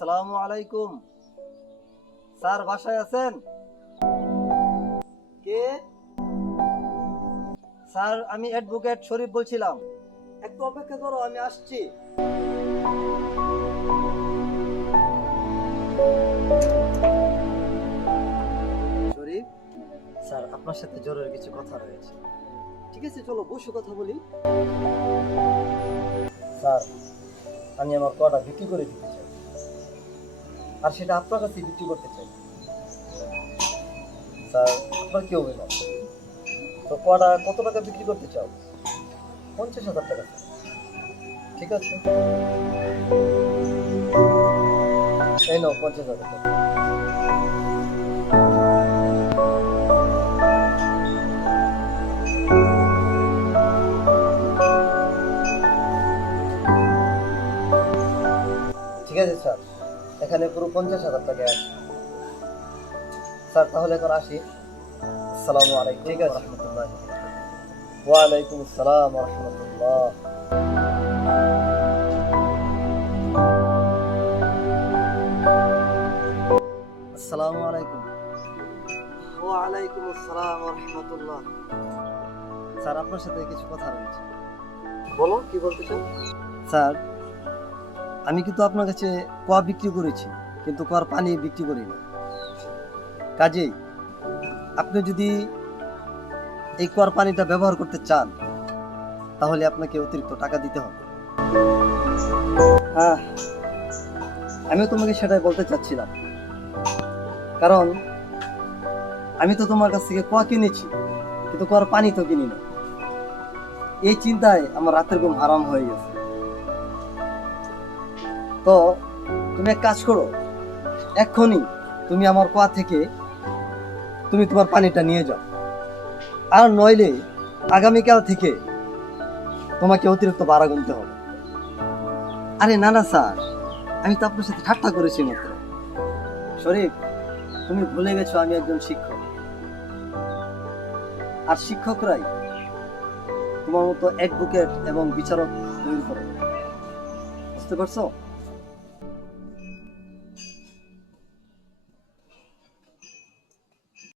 আলাইকুম। স্যার, বাসায় আছেন? কে? স্যার, আমি অ্যাডভোকেট শরীফ বলছিলাম। একটু অপেক্ষা করো, আমি আসছি। শরীফ, স্যার, আপনার সাথে জরুরি কিছু কথা রয়েছে। ঠিক আছে, চলো, বসে, কথা বলি। স্যার, আমি আমার কটা বিক্রি করে দিতে চাই। আর সেটা আপনার কাছে বিক্রি করতে চাই। স্যার, আপনার কি অভিমত? তো কটা, কত টাকা বিক্রি করতে চাও? পঞ্চাশ হাজার টাকা ঠিক আছে? এই নাও, পঞ্চাশ হাজার টাকা। ঠিক আছে, স্যার। এখানে পুরো পঞ্চাশ হাজার টাকা আছে। স্যার তাহলে এখন আসি। আসসালামু আলাইকুম ঠিক আছে। রহমতুল্লাহ। ওয়ালাইকুম আসসালাম রহমতুল্লাহ। আসসালামু আলাইকুম। ওয়ালাইকুম আসসালাম রহমতুল্লাহ। স্যার আপনার সাথে কিছু কথা রয়েছে। বলো কি বলতে চাও স্যার আমি কিন্তু আপনার কাছে কোয়া বিক্রি করেছি, কিন্তু কোয়ার পানি বিক্রি করি না কাজেই, আপনি যদি এই কোয়ার পানিটা ব্যবহার করতে চান, তাহলে আপনাকে অতিরিক্ত টাকা দিতে হবে। হ্যাঁ আমি তোমাকে সেটাই বলতে চাচ্ছিলাম। কারণ, আমি তো তোমার কাছ থেকে কোয়া কিনেছি, কিন্তু কোয়ার পানি তো কিনি না এই চিন্তায় আমার রাতের ঘুম আরাম হয়ে গেছে। তো তুমি এক কাজ করো, এক্ষুনি তুমি আমার কোয়া থেকে তুমি তোমার পানিটা নিয়ে যাও। আর নইলে আগামীকাল থেকে তোমাকে অতিরিক্ত ভাড়া গুনতে হবে। আরে না না স্যার, আমি তো আপনার সাথে ঠাট্টা করেছি মাত্র। শরীফ, তুমি ভুলে গেছো আমি একজন শিক্ষক। আর শিক্ষকরাই তোমার মতো অ্যাডভোকেট এবং বিচারক তৈরি করে। বুঝতে পারছ?